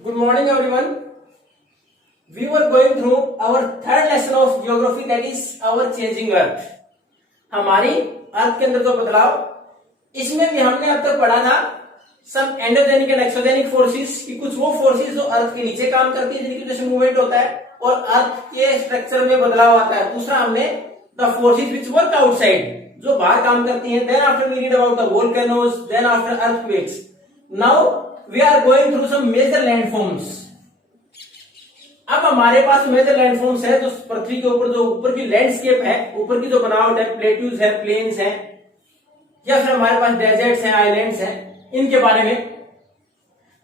Good morning, everyone. We were going through our third lesson of geography, that is our changing earth. हमारी अर्थ के अंदर जो बदलाव, इसमें भी हमने अब तक पढ़ा था सब एंडोजेनिक एंड एक्सोजेनिक फोर्सेस की, कुछ वो फोर्सेस जो अर्थ के नीचे काम करती है जिनकी वजह से मूवमेंट होता है और अर्थ के स्ट्रक्चर में बदलाव आता है। दूसरा हमने the forces which work outside, जो बाहर काम करती हैं। Then after we read about the volcanoes, then after earthquakes. Now we are going through some major landforms. अब हमारे पास मेजर लैंडफॉर्म्स है जो पृथ्वी के ऊपर, जो ऊपर की लैंडस्केप है, ऊपर की जो बनावट है, प्लेट्यूज है, प्लेन्स है, या फिर हमारे पास डेजर्ट्स हैं, आइलैंड्स हैं, इनके बारे में।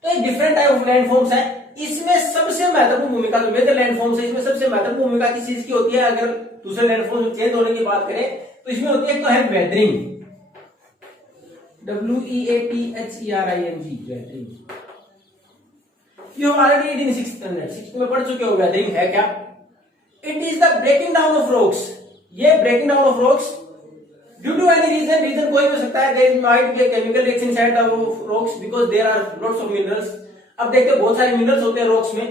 तो एक डिफरेंट टाइप ऑफ लैंडफॉर्म्स है। इसमें सबसे महत्वपूर्ण भूमिका, जो मेजर लैंडफॉर्म्स है, इसमें सबसे महत्वपूर्ण भूमिका किस चीज की होती है? अगर दूसरे लैंडफॉर्म चेंज होने की बात करें तो इसमें होती है, एक तो है weathering, WEATHERING, weathering. You have already read in 6th में पढ़ चुके हो वेदरिंग है क्या? It is the breaking down of rocks. ये breaking down of rocks due to any reason कोई भी हो सकता है। There might be a chemical reaction inside the rocks because there are lots of minerals. अब देखते हैं बहुत सारे मिनरल्स होते हैं रॉक्स में।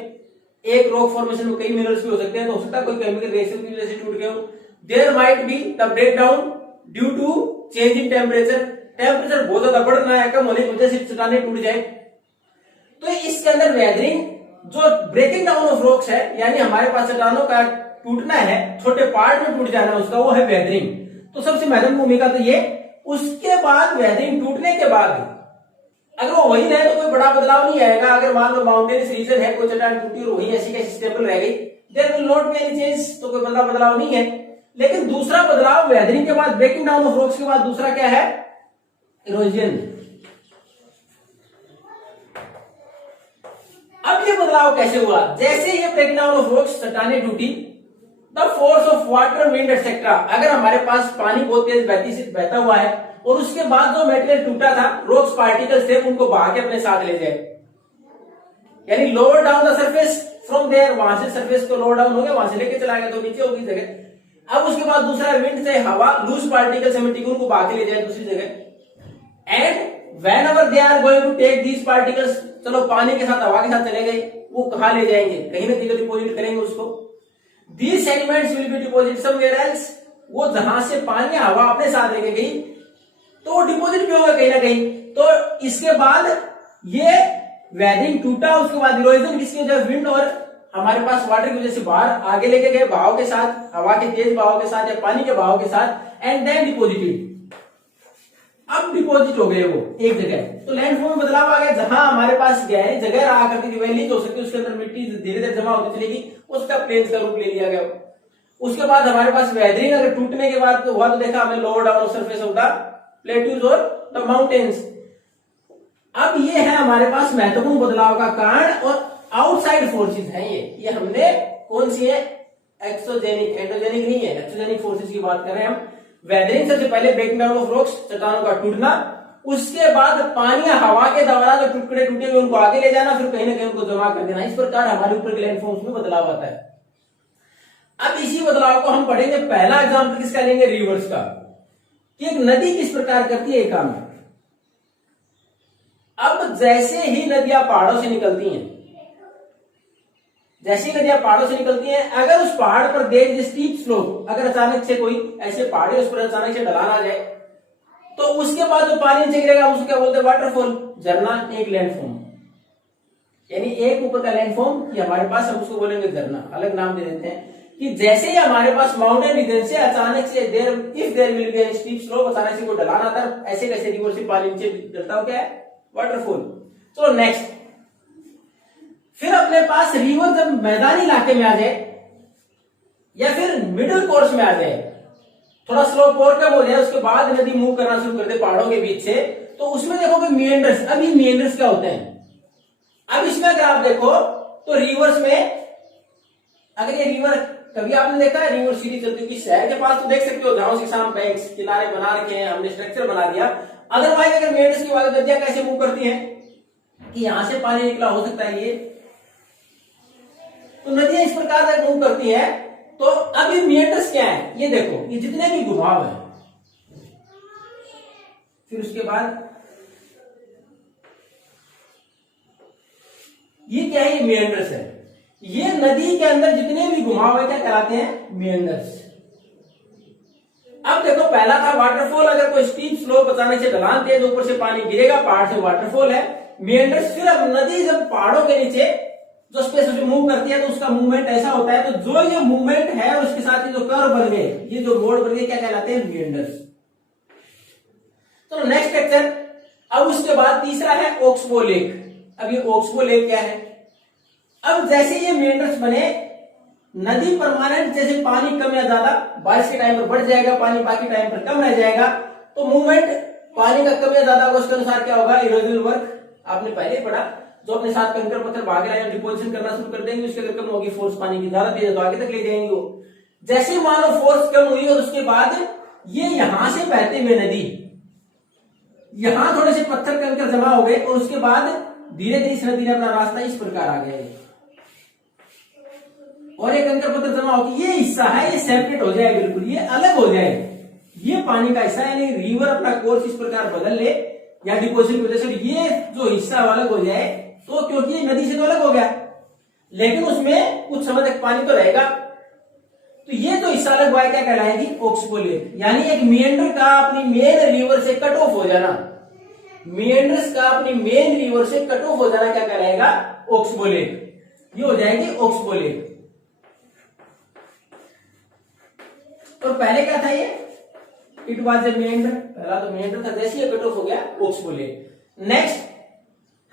एक रॉक फॉर्मेशन में कई मिनरल्स भी हो सकते हैं, तो हो सकता है कोई केमिकल रिएक्शन की वजह से टूट गए हो। There might be the breakdown due to change in temperature. Temperature बहुत ज्यादा बढ़ना है, कम होने की वजह से चट्टानें टूट जाए। तो इसके अंदर वेदरिंग, जो ब्रेकिंग डाउन ऑफ रॉक्स है, यानी हमारे पास चट्टानों का टूटना है, छोटे पार्ट में टूट जाना उसका, वो है वेदरिंग। तो सबसे महत्वपूर्ण भूमिका तो ये। उसके बाद वेदरिंग टूटने के बाद अगर वो वही रहे तो कोई बड़ा बदलाव नहीं आएगा। अगर मान लो माउंटेनस रीजन है, कोई चट्टान टूटी और वही ऐसी कैसी स्टेबल रह गई, there will not be any change, तो कोई बड़ा बदलाव नहीं है। लेकिन दूसरा बदलाव वेदरिंग के बाद, ब्रेकिंग डाउन ऑफ रॉक्स के बाद दूसरा क्या है? इरोजन। अब ये बदलाव कैसे हुआ? जैसे ये ब्रेकिंग डाउन ऑफ रॉक्स, चट्टानें टूटी, the force of water, wind etcetera. अगर हमारे पास पानी बहुत तेज बहता हुआ है और उसके बाद जो मटेरियल टूटा था, रॉक्स पार्टिकल्स थे, उनको बहा के अपने साथ ले जाए, यानी lower down the surface from there, वहां से सरफेस को लोअर डाउन हो गया, वहां से लेके चला गया तो नीचे होगी जगह। अब उसके बाद दूसरा विंड से हवा, लूज पार्टिकल्स मिट्टी को, उनको बहा के ले जाए दूसरी जगह। And whenever they are going to take these particles, चलो पानी के साथ, हवा के साथ चले गए, वो कहां ले जाएंगे? कहीं ना कहीं डिपोजिट करेंगे उसको। These sediments will be deposited somewhere else. वो जहां से पानी हवा अपने साथ लेके गई तो वो डिपोजिट भी होगा कहीं ना कहीं। तो इसके बाद ये वेदरिंग टूटा, उसके बाद इरोजन किसकी वजह? विंड और हमारे पास वाटर की वजह से बाहर आगे लेके गए, बहाव के साथ, हवा के तेज बहाव के साथ या पानी के बहाव के साथ, एंड देन डिपोजिटेड। अब डिपॉजिट हो गए वो एक जगह, तो लैंडफॉर्म में बदलाव आ गया। जहां हमारे पास गहरी जगह रहा करती थी, वैलीज हो सकती है, उसके अंदर मिट्टी धीरे धीरे जमा होती चलेगी, उसका प्लेन्स का रूप ले लिया गया। उसके बाद हमारे पास वेदरिंग अगर टूटने के बाद तो हुआ, तो देखा हमने lower down surface of the plateaus और द माउंटेन्स। अब ये है हमारे पास महत्वपूर्ण बदलाव का कारण, और आउटसाइड फोर्सेज है ये हमने कौन सी है? एक्सोजेनिक, एंडोजेनिक नहीं है, एक्सोजेनिक फोर्सेज की बात कर रहे हैं हम। वेदरिंग सबसे पहले ब्रेकिंग डाउन ऑफ रॉक्स, चट्टानों का टूटना, उसके बाद पानी या हवा के द्वारा जो टुकड़े टूटे हुए उनको आगे ले जाना, फिर कहीं ना कहीं उनको जमा कर देना। इस प्रकार हमारे ऊपर के लैंडफॉर्म्स में बदलाव आता है। अब इसी बदलाव को हम पढ़ेंगे। पहला एग्जांपल किसका लेंगे? रिवर्स का, कि एक नदी किस प्रकार करती है काम। अब जैसे ही नदियां पहाड़ों से निकलती हैं, जैसी नदियां पहाड़ों से निकलती हैं, अगर उस पहाड़ पर देर स्टीप स्लोप, अगर अचानक से कोई ऐसे पहाड़ी उस पर अचानक से ढलान आ जाए, तो उसके बाद जो पानी नीचे गिरेगा उसको क्या बोलते हैं? वाटरफॉल, झरना, एक लैंडफॉर्म। यानी एक ऊपर का लैंडफॉर्म कि हमारे पास, हम उसको बोलेंगे झरना, अलग नाम दे देते हैं। कि जैसे ही हमारे पास माउंटेन रीजन से अचानक से if there will be any steep slope, अचानक से कोई ढलान आता है, ऐसे कैसे रिवर से पानी नीचे गिरता हो, क्या है? वाटरफॉल। चलो नेक्स्ट। फिर अपने पास रिवर जब मैदानी इलाके में आ जाए या फिर मिडिल कोर्स में आ जाए, थोड़ा स्लोप और कम हो जाए, उसके बाद नदी मूव करना शुरू कर दे पहाड़ों के बीच से, तो उसमें देखोगे मिएंडर्स। अब ये मिएंडर्स क्या होते हैं? अब इसमें अगर आप देखो तो रिवर्स में, अगर ये रिवर कभी आपने देखा है रिवर सीरीज चलती हुई शहर के पास, तो देख सकते हो जहां से शाम बैंक्स किनारे बना रखे हैं, हमने स्ट्रक्चर बना दिया। अदरवाइज अगर मिएंडर्स की बात, नदियां कैसे मूव करती हैं कि यहां से पानी निकला, हो सकता है ये, तो नदियां इस प्रकार से मूव करती हैं। तो अब ये मिएंडर्स क्या है? ये देखो, ये जितने भी घुमाव है, फिर उसके बाद ये क्या है, ये मेंडर्स है। ये नदी के अंदर जितने भी घुमाव है क्या कहलाते हैं, मेंडर्स। अब देखो पहला था वाटरफॉल, अगर कोई स्टीप स्लोप अचानक से ढलान तेज ऊपर से पानी गिरेगा पहाड़ से, वाटरफॉल है। मेंडर्स, फिर अब नदी जब पहाड़ों के नीचे जो स्पेस में मूव करती है तो उसका मूवमेंट ऐसा होता है, तो जो ये मूवमेंट है और उसके साथ ही जो कर्व बन गए, ये जो मोड़ बन गए, क्या कहलाते हैं, मेंडर्स। तो नेक्स्ट पिक्चर। अब उसके बाद तीसरा है ऑक्सबो लेक। अब ये ऑक्सबो लेक क्या है, अब जैसे ये मेंडर्स बने, नदी परमानेंट, जैसे पानी कम या ज्यादा, बारिश के टाइम पर बढ़ जाएगा पानी, बाकी टाइम पर कम रह जाएगा, तो मूवमेंट पानी का कम या ज्यादा होगा, उसके अनुसार क्या होगा, इरोजनल वर्क आपने पहले ही पढ़ा, जो अपने साथ कंकड़ पत्थर भाग रहा है डिपोजिशन करना शुरू कर देंगे, उसके अगर कम होगी फोर्स पानी की ज्यादा तेज तो आगे तक ले जाएंगे वो। जैसे मान लो फोर्स कम हुई और उसके बाद ये यहां से बहते हुए नदी, यहां थोड़े से पत्थर कंकड़ जमा हो गए और उसके बाद धीरे धीरे इस नदी ने अपना रास्ता इस प्रकार आ गया, और एक कंकड़ पत्थर जमा होकर ये हिस्सा है ये सेपरेट हो जाए, बिल्कुल ये अलग हो जाए, ये पानी का हिस्सा, यानी रिवर अपना कोर्स इस प्रकार बदल ले या डिपोजिशन की वजह से ये जो हिस्सा अलग हो जाए, तो क्योंकि नदी से तो अलग हो गया, लेकिन उसमें कुछ समय तक पानी तो रहेगा, तो ये जो हिस्सा अलग हुआ है क्या कहलाएगी, ऑक्सबो लेक। यानी एक मेंडर का अपनी मेन रिवर से कट ऑफ हो जाना, मेंडर्स का अपनी मेन रिवर से कट ऑफ हो जाना क्या कहलाएगा, ऑक्सबो लेक, ये हो जाएगी ऑक्सबो लेक। और पहले क्या था ये, इट वाज ए मेंडर, पहला तो मेंडर था, जैसे ये कट ऑफ हो गया ऑक्सबो लेक। नेक्स्ट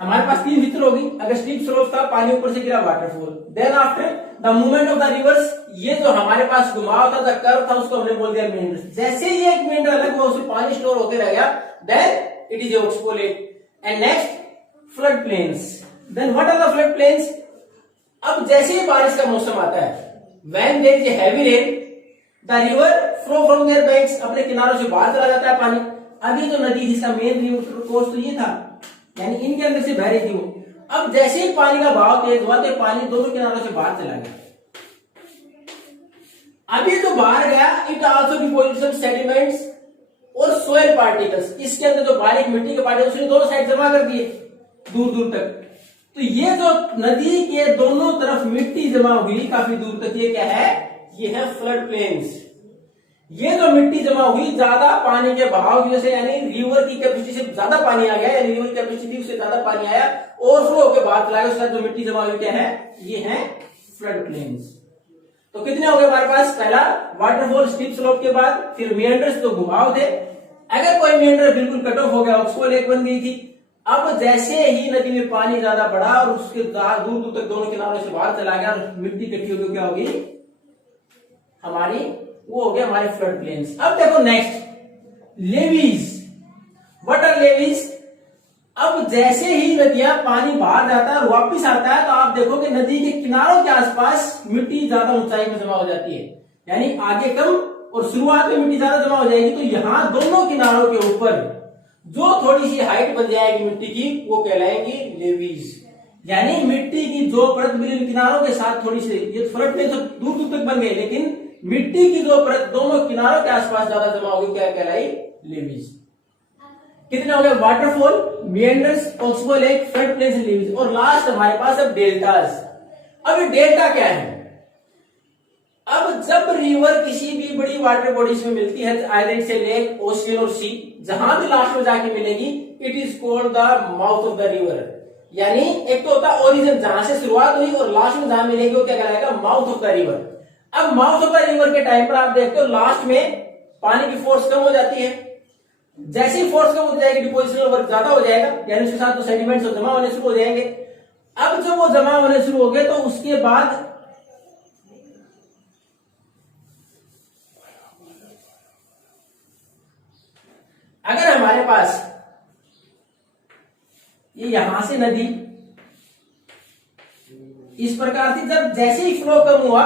हमारे पास तीन चित्र होगी, अगर स्टीप स्लोप था, पानी ऊपर से गिरा, waterfall. Then after the movement of the rivers, ये जो हमारे पास घुमाव था, कर्व था, उसको हमने बोल दिया मेंडर। जैसे ही एक मेंडर अलग हुआ, उसमें पानी स्टोर होते रह गया, then it is oxbow lake. And next flood plains. Then what are the flood plains, अब जैसे ही बारिश का मौसम आता है, when there is a heavy rain, the river flow from their banks, अपने किनारों से बाहर चला जाता है पानी। अभी जो नदी जिसका मेन रिवर कोर्स तो ये था, यानी इनके अंदर से बह रही थी वो, अब जैसे ही पानी का बहाव तेज हुआ तो पानी दोनों किनारों से बाहर चला गया। अभी तो बाहर गया, इट आल्सो डिपोजिट सेडिमेंट्स और सोयल पार्टिकल्स, इसके अंदर जो बारीक मिट्टी के पार्टिकल्स उसने दोनों साइड जमा कर दिए दूर दूर तक। तो ये जो नदी के दोनों तरफ मिट्टी जमा हुई काफी दूर तक, ये क्या है, ये है फ्लड प्लेन्स। ये जो मिट्टी जमा हुई ज्यादा पानी के बहाव की वजह से, यानी रिवर की कैपेसिटी से ज्यादा पानी आ गया, यानी रिवर की कैपेसिटी उससे ज्यादा पानी आया, ओवरफ्लो होकर बाहर चला गया, उसके साथ जो मिट्टी जमा हुई क्या है, ये है फ्लड प्लेन्स। तो कितने हो गए हमारे पास, पहला वाटरफॉल स्टीप स्लोप के बाद, फिर मेंडर्स जो घुमाव थे, अगर कोई मेंडर बिल्कुल कट ऑफ हो गया, ऑक्सबो लेक बन गई थी। अब जैसे ही नदी में पानी ज्यादा बढ़ा और उसके दूर दूर तक दोनों किनारों से बाहर चला गया और मिट्टी इकट्ठी होकर क्या होगी हमारी, वो हो गया हमारे फ्लड प्लेन्स। अब देखो next levees. What are levees, अब जैसे ही नदियां पानी बाहर जाता है और वापिस आता है, तो आप देखोगे नदी के किनारों के आसपास मिट्टी ज्यादा ऊंचाई में जमा हो जाती है, यानी आगे कम और शुरुआत में मिट्टी ज्यादा जमा हो जाएगी। तो यहां दोनों किनारों के ऊपर जो थोड़ी सी हाइट बन जाएगी मिट्टी की, वो कहलाएंगी लेवीज। यानी मिट्टी की जो परत बिल्कुल किनारों के साथ थोड़ी सी, ये फ्लड प्लेन तो दूर दूर तक बन गए, लेकिन मिट्टी की जो परत दोनों किनारों के आसपास ज्यादा जमा होगी, क्या कहलाई, लेवीज। कितने हो गए, waterfall, meanders, oxbow lake, flood plains, levies. और लास्ट हमारे पास अब डेल्टास। अब ये डेल्टा क्या है, अब जब रिवर किसी भी बड़ी वाटर बॉडीज में मिलती है, आइलैंड से लेक, ओशियन और सी, जहां भी लास्ट में जाके मिलेगी, it is called the mouth of the river. यानी एक तो होता है ओरिजिन, जहां से शुरुआत हुई, और लास्ट में जहां मिलेगी वो क्या कहलाएगा, माउथ ऑफ द रिवर। अब माउथ ऑफ द रिवर के टाइम पर आप देखते हो लास्ट में पानी की फोर्स कम हो जाती है, जैसे ही फोर्स कम हो जाएगी डिपोजिशनल वर्क ज्यादा हो जाएगा, यानी उसके साथ तो सेडिमेंट्स जमा होने शुरू हो जाएंगे। अब जब वो जमा होने शुरू हो गए, तो उसके बाद अगर हमारे पास ये यहां से नदी इस प्रकार थी, जब जैसे ही फ्लो कम हुआ,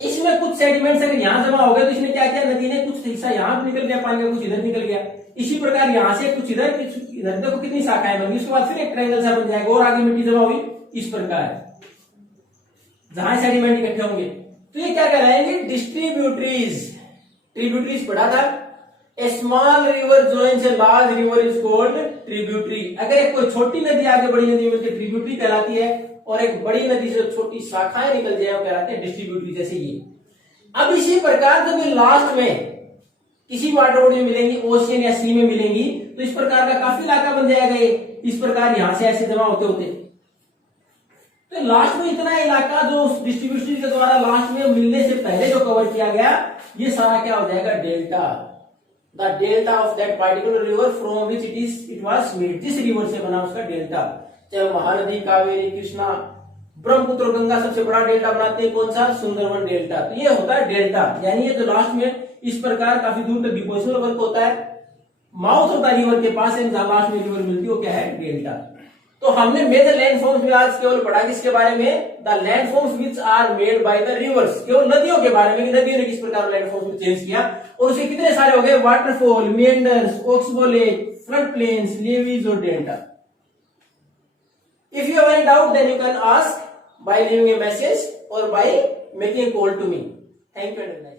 इसमें कुछ सेडिमेंट्स अगर यहां जमा हो गए, तो इसने क्या किया, नदी ने कुछ हिस्सा यहां निकल गया पानी का, कुछ इधर निकल गया। इसी प्रकार यहां से कुछ इधर कुछ इधर, देखो कितनी शाखाएं बन गई, उसके बाद फिर एक ट्रायंगल सा बन जाएगा और आगे मिट्टी जमा हुई इस प्रकार, जहां सेडिमेंट इकट्ठे होंगे। तो ये क्या कहलाएंगे, डिस्ट्रीब्यूटरीज। ट्रिब्यूटरीज पढ़ा था, a small river joins a large river is called tributary. अगर एक कोई छोटी नदी आगे बड़ी नदी मिलकर ट्रिब्यूटरी कहलाती है, और एक बड़ी नदी से छोटी शाखाएं निकल जाए वो कहलाते हैं डिस्ट्रीब्यूटरी, जैसे ये। अब इसी प्रकार जब ये लास्ट में किसी वाटर बॉडी में मिलेंगी, ओशियन या सी में मिलेंगी, तो इस प्रकार का काफी इलाका बन जाएगा ये। इस प्रकार यहां से ऐसे जमा होते होते तो लास्ट में इतना इलाका जो डिस्ट्रीब्यूशन के द्वारा लास्ट में मिलने से पहले जो कवर किया गया, ये सारा क्या हो जाएगा, delta. The delta of that particular river from which it was made, जिस रिवर से बना उसका डेल्टा। चाहे महानदी, कावेरी, कृष्णा, ब्रह्मपुत्र, गंगा सबसे बड़ा डेल्टा बनाते हैं कौन सा, सुंदरवन डेल्टा। तो ये होता है डेल्टा, यानी ये जो लास्ट में इस प्रकार काफी दूर तक डिपोजिशनल वर्क होता है, माउथ ऑफ द रिवर के पास लास्ट में रिवर मिलती है, वो क्या है, डेल्टा। तो हमने मेजर लैंडफॉर्म्स में आज केवल पढ़ा किसके बारे में, the landforms which are made by the rivers, केवल नदियों के बारे में, नदियों ने किस प्रकार लैंडफॉर्म्स में चेंज किया, और उसके कितने सारे हो गए, waterfall, meanders, oxbow lake, flood plains, levies और delta. If you have any doubt, then you can ask by leaving a message or by making a call to me. Thank you and good night.